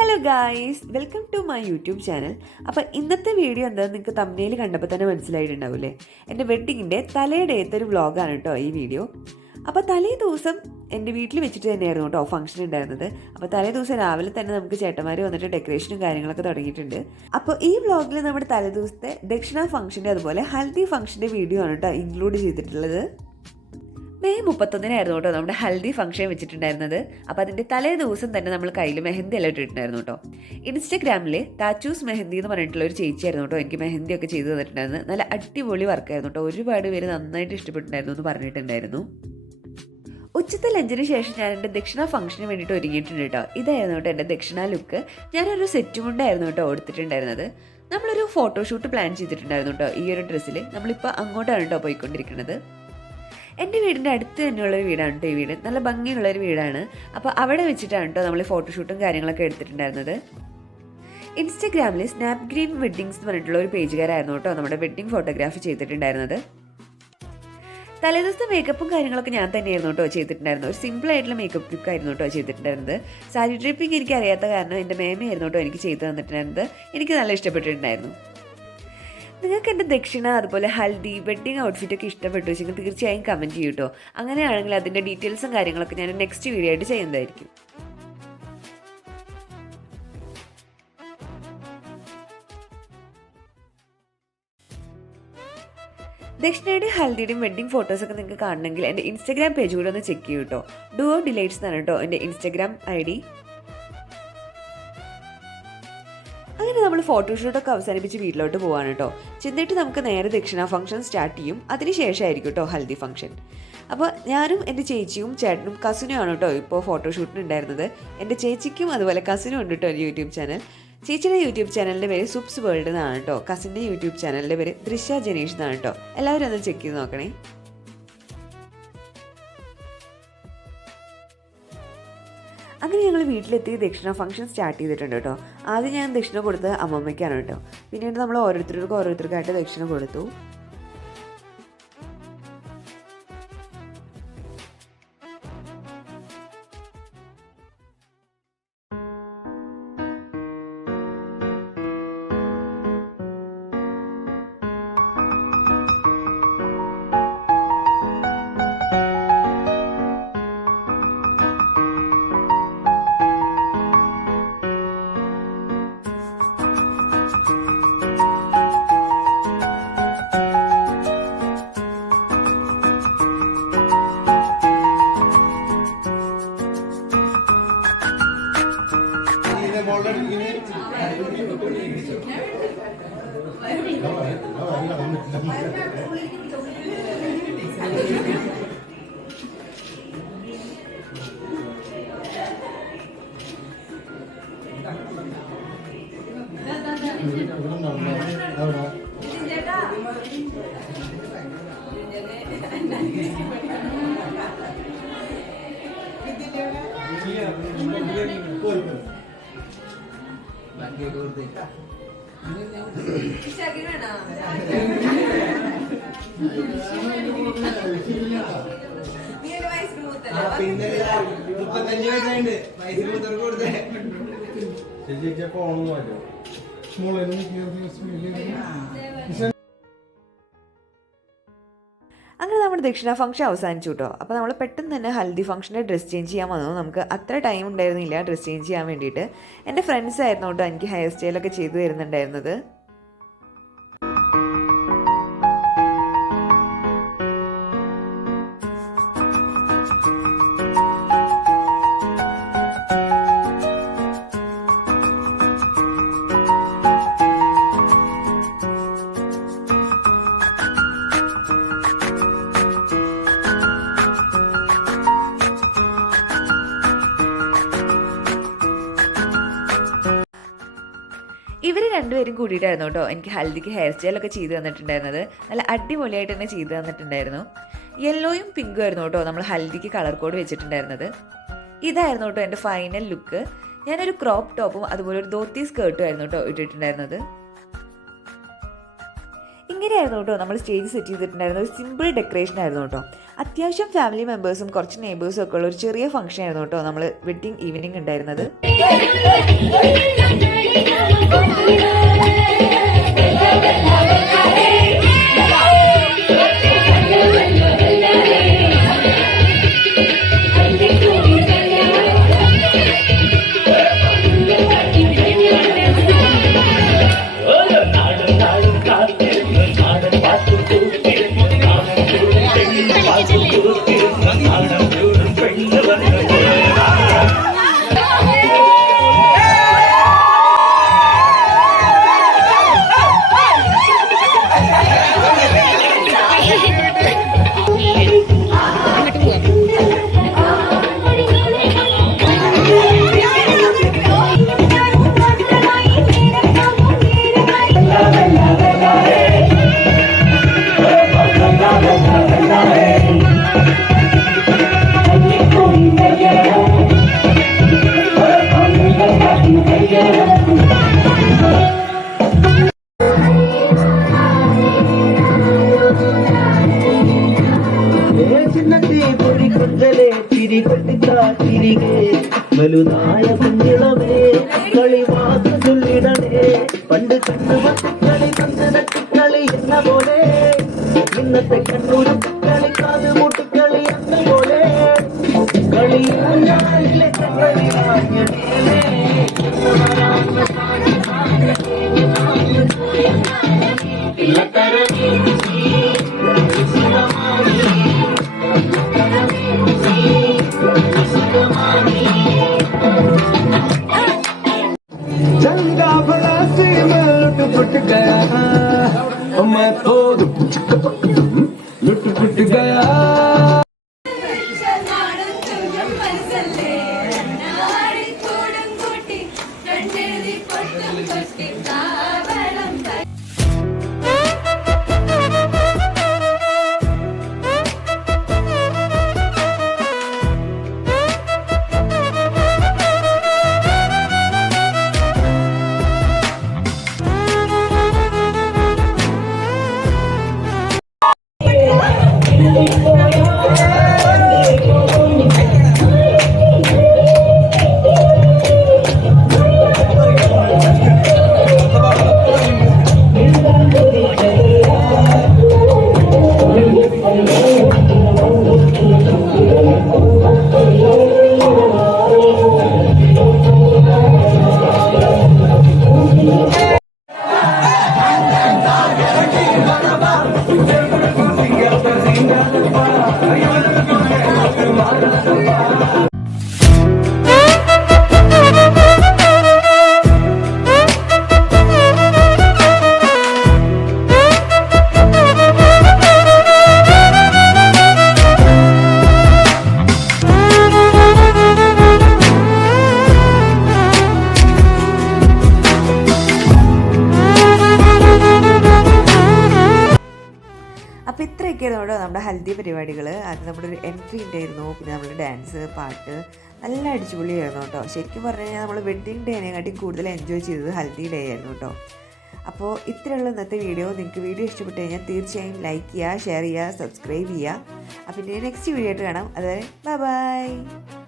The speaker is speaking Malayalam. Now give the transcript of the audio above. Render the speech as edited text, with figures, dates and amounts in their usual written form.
Hello guys, welcome to my YouTube channel. അപ്പോൾ ഇന്നത്തെ വീഡിയോ എന്താണെന്ന് നിങ്ങൾക്ക് തമ്മിൽ കണ്ടപ്പോൾ തന്നെ മനസ്സിലായിട്ടുണ്ടാവില്ലേ. എൻ്റെ വെഡ്ഡിങ്ങിൻ്റെ തലേടേത്തെ ഒരു വ്ളോഗാണ് കേട്ടോ ഈ വീഡിയോ. അപ്പോൾ തലേ ദിവസം എൻ്റെ വീട്ടിൽ വെച്ചിട്ട് തന്നെയായിരുന്നു കേട്ടോ ഫംഗ്ഷൻ ഉണ്ടായിരുന്നത്. അപ്പോൾ തലേ ദിവസം രാവിലെ തന്നെ നമുക്ക് ചേട്ടന്മാർ വന്നിട്ട് ഡെക്കറേഷനും കാര്യങ്ങളൊക്കെ തുടങ്ങിയിട്ടുണ്ട്. അപ്പോൾ ഈ വ്ളോഗിൽ നമ്മുടെ തലേ ദിവസത്തെ ദക്ഷിണ ഫംഗ്ഷൻ്റെ അതുപോലെ ഹൽദി ഫംഗ്ഷൻ്റെ വീഡിയോ ആണ് കേട്ടോ ഇൻക്ലൂഡ് ചെയ്തിട്ടുള്ളത്. മെയ് 31 കേട്ടോ നമ്മുടെ ഹൽദി ഫംഗ്ഷൻ വെച്ചിട്ടുണ്ടായിരുന്നത്. അപ്പോൾ അതിൻ്റെ തലേ ദിവസം തന്നെ നമ്മൾ കയ്യിൽ മെഹന്തി എല്ലാം ഇട്ടിട്ടുണ്ടായിരുന്നു കേട്ടോ. ഇൻസ്റ്റഗ്രാമിൽ താച്ചൂസ് മെഹന്തി എന്ന് പറഞ്ഞിട്ടുള്ള ഒരു ചേച്ചിയായിരുന്നു കേട്ടോ എനിക്ക് മെഹന്തി ഒക്കെ ചെയ്ത് തന്നിട്ടുണ്ടായിരുന്നു. നല്ല അടിപൊളി വർക്കായിരുന്നു കേട്ടോ. ഒരുപാട് പേര് നന്നായിട്ട് ഇഷ്ടപ്പെട്ടിട്ടുണ്ടായിരുന്നു എന്ന് പറഞ്ഞിട്ടുണ്ടായിരുന്നു. ഉച്ചത്തെ ലഞ്ചിന് ശേഷം ഞാൻ എൻ്റെ ദക്ഷിണ ഫംഗ്ഷന് വേണ്ടിയിട്ട് ഒരുങ്ങിയിട്ടുണ്ട് കേട്ടോ. ഇതായിരുന്നു കേട്ടോ എൻ്റെ ദക്ഷിണ ലുക്ക്. ഞാനൊരു സെറ്റ് മുണ്ടായിരുന്നു കേട്ടോ എടുത്തിട്ടുണ്ടായിരുന്നത്. നമ്മളൊരു ഫോട്ടോഷൂട്ട് പ്ലാൻ ചെയ്തിട്ടുണ്ടായിരുന്നു കേട്ടോ ഈ ഒരു ഡ്രസ്സിൽ. നമ്മളിപ്പോൾ അങ്ങോട്ടാണ് കേട്ടോ പോയിക്കൊണ്ടിരിക്കുന്നത്. എൻ്റെ വീടിൻ്റെ അടുത്ത് തന്നെയുള്ളൊരു വീടാണ് കേട്ടോ ഈ വീട്. നല്ല ഭംഗിയുള്ളൊരു വീടാണ്. അപ്പോൾ അവിടെ വെച്ചിട്ടാണ് കേട്ടോ നമ്മൾ ഫോട്ടോഷൂട്ടും കാര്യങ്ങളൊക്കെ എടുത്തിട്ടുണ്ടായിരുന്നത്. ഇൻസ്റ്റഗ്രാമിൽ സ്നാപ് ഗ്രീൻ വെഡ്ഡിങ്സ് എന്ന് പറഞ്ഞിട്ടുള്ള ഒരു പേജുകാരായിരുന്നു കേട്ടോ നമ്മുടെ വെഡ്ഡിങ് ഫോട്ടോഗ്രാഫി ചെയ്തിട്ടുണ്ടായിരുന്നത്. തലേദിവസത്തെ മേക്കപ്പും കാര്യങ്ങളൊക്കെ ഞാൻ തന്നെയായിരുന്നു കേട്ടോ ചെയ്തിട്ടുണ്ടായിരുന്നു. ഒരു സിമ്പിൾ ആയിട്ടുള്ള മേക്കപ്പ് ലുക്ക് ആയിരുന്നു കേട്ടോ ചെയ്തിട്ടുണ്ടായിരുന്നത്. സാരി ഡ്രിപ്പിംഗ് എനിക്ക് അറിയാത്ത കാരണം എൻ്റെ മേമയായിരുന്നു കേട്ടോ എനിക്ക് ചെയ്ത് തന്നിട്ടുണ്ടായിരുന്നത്. എനിക്ക് നല്ല ഇഷ്ടപ്പെട്ടിട്ടുണ്ടായിരുന്നു. നിങ്ങൾക്ക് എൻ്റെ ദക്ഷിണ അതുപോലെ ഹൽദി വെഡ്ഡിങ് ഔട്ട്ഫിറ്റൊക്കെ ഇഷ്ടപ്പെട്ടു വെച്ചെങ്കിൽ തീർച്ചയായും കമൻറ്റ് ചെയ്യൂ കേട്ടോ. അങ്ങനെയാണെങ്കിൽ അതിൻ്റെ ഡീറ്റെയിൽസും കാര്യങ്ങളൊക്കെ ഞാൻ നെക്സ്റ്റ് വീഡിയോ ആയിട്ട് ചെയ്യുന്നതായിരിക്കും. ദക്ഷിണയുടെയും ഹൽദിയുടെയും വെഡ്ഡിങ് ഫോട്ടോസൊക്കെ നിങ്ങൾക്ക് കാണണമെങ്കിൽ എൻ്റെ ഇൻസ്റ്റാഗ്രാം പേജ് കൂടെ ഒന്ന് ചെക്ക് ചെയ്യൂ കേട്ടോ. ഡുവോ ഡിലൈറ്റ്സ് എന്നാണ് കേട്ടോ എൻ്റെ ഇൻസ്റ്റാഗ്രാം ID. അങ്ങനെ നമ്മൾ ഫോട്ടോഷൂട്ടൊക്കെ അവസാനിപ്പിച്ച് വീട്ടിലോട്ട് പോകാണ് കേട്ടോ. ചെന്നിട്ട് നമുക്ക് നേരെ ദക്ഷിണ ഫംഗ്ഷൻ സ്റ്റാർട്ട് ചെയ്യും. അതിനുശേഷമായിരിക്കും കേട്ടോ ഹൽദി ഫംഗ്ഷൻ. അപ്പോൾ ഞാനും എൻ്റെ ചേച്ചിയും ചേട്ടനും കസിനുമാണ് കേട്ടോ ഇപ്പോൾ ഫോട്ടോഷൂട്ടിന് ഉണ്ടായിരുന്നത്. എൻ്റെ ചേച്ചിക്കും അതുപോലെ കസിനും ഉണ്ട് കേട്ടോ ഒരു യൂട്യൂബ് ചാനൽ. ചേച്ചിയുടെ യൂട്യൂബ് ചാനലിൻ്റെ പേര് സുപ്സ് വേൾഡ് എന്നാണ് കേട്ടോ. കസിൻ്റെ യൂട്യൂബ് ചാനലിൻ്റെ പേര് ദൃശ്യ ജനേഷ് എന്നാണ് കേട്ടോ. എല്ലാവരും ഒന്ന് ചെക്ക് ചെയ്ത് നോക്കണേ. അങ്ങനെ ഞങ്ങൾ വീട്ടിലെത്തി ദക്ഷിണ ഫംഗ്ഷൻ സ്റ്റാർട്ട് ചെയ്തിട്ടുണ്ട് കേട്ടോ. ആദ്യം ഞാൻ ദക്ഷിണ കൊടുത്തത് അമ്മമ്മയ്ക്കാണ് കേട്ടോ. പിന്നീട് നമ്മൾ ഓരോരുത്തർക്കായിട്ട് ദക്ഷിണ കൊടുത്തു. അങ്ങനെ നമ്മുടെ ദക്ഷിണ ഫംഗ്ഷൻ അവസാനിച്ചു കേട്ടോ. അപ്പോൾ നമ്മൾ പെട്ടെന്ന് തന്നെ ഹൽദി ഫംഗ്ഷൻ്റെ ഡ്രസ്സ് ചേഞ്ച് ചെയ്യാൻ വന്നു. നമുക്ക് അത്ര ടൈം ഉണ്ടായിരുന്നില്ല ഡ്രസ്സ് ചേഞ്ച് ചെയ്യാൻ വേണ്ടിയിട്ട്. എൻ്റെ ഫ്രണ്ട്സ് ആയിരുന്നു കേട്ടോ എനിക്ക് ഹെയർ സ്റ്റൈലൊക്കെ ചെയ്തു തരുന്നുണ്ടായിരുന്നത്. ഇവർ രണ്ടുപേരും കൂടിയിട്ടായിരുന്നു കേട്ടോ എനിക്ക് ഹൽദിക്ക് ഹെയർ സ്റ്റൈലൊക്കെ ചെയ്ത് തന്നിട്ടുണ്ടായിരുന്നത്. നല്ല അടിപൊളിയായിട്ട് തന്നെ ചെയ്ത് തന്നിട്ടുണ്ടായിരുന്നു. യെല്ലോയും പിങ്കും ആയിരുന്നു കേട്ടോ നമ്മൾ ഹൽദിക്ക് കളർ കോഡ് വെച്ചിട്ടുണ്ടായിരുന്നത്. ഇതായിരുന്നു കേട്ടോ എൻ്റെ ഫൈനൽ ലുക്ക്. ഞാനൊരു ക്രോപ്പ് ടോപ്പും അതുപോലെ ഒരു ധോത്തി സ്കേർട്ടും ആയിരുന്നു കേട്ടോ ഇട്ടിട്ടുണ്ടായിരുന്നത്. ഇങ്ങനെയായിരുന്നു കേട്ടോ നമ്മൾ സ്റ്റേജ് സെറ്റ് ചെയ്തിട്ടുണ്ടായിരുന്നത്. ഒരു സിമ്പിൾ ഡെക്കറേഷൻ ആയിരുന്നു കേട്ടോ. അത്യാവശ്യം ഫാമിലി മെമ്പേഴ്സും കുറച്ച് നെയ്ബേഴ്സും ഒക്കെ ഉള്ള ഒരു ചെറിയ ഫംഗ്ഷൻ ആയിരുന്നു കേട്ടോ നമ്മൾ വെഡ്ഡിങ് ഈവനിങ് ഉണ്ടായിരുന്നത്. വലുതായ കുഞ്ഞിളമേ കളി മാത്രം ചൊല്ലിടണേ പണ്ട് കണ്ണുപൊട്ടിക്കളി കണ്ണനട്ടിക്കളി എന്ന പോലെ ഇന്നത്തെ കണ്ണൂർ കളി കാത് കൂട്ടിക്കളി എന്ന പോലെ കളിയിലെ चंगा भला से मैं लुट गया मैं तो लुट गया അപ്പോൾ ഇത്രയൊക്കെയായിരുന്നു കേട്ടോ നമ്മുടെ ഹൽദി പരിപാടികൾ. അത് നമ്മുടെ ഒരു എൻട്രി ഉണ്ടായിരുന്നു, പിന്നെ നമ്മുടെ ഡാൻസ്, പാട്ട്, നല്ല അടിച്ചുപൊളിയായിരുന്നു കേട്ടോ. ശരിക്കും പറഞ്ഞു കഴിഞ്ഞാൽ നമ്മൾ വെഡ്ഡിങ് ഡേനെക്കാട്ടി കൂടുതൽ എൻജോയ് ചെയ്തത് ഹൽദി ഡേ ആയിരുന്നു കേട്ടോ. അപ്പോൾ ഇത്രയുള്ള ഇന്നത്തെ വീഡിയോ. നിങ്ങൾക്ക് വീഡിയോ ഇഷ്ടപ്പെട്ട് കഴിഞ്ഞാൽ തീർച്ചയായും ലൈക്ക് ചെയ്യുക, ഷെയർ ചെയ്യുക, സബ്സ്ക്രൈബ് ചെയ്യുക. അപ്പോൾ പിന്നെ നെക്സ്റ്റ് വീഡിയോ ആയിട്ട് കാണാം. അതുവരെ ബൈ ബൈ.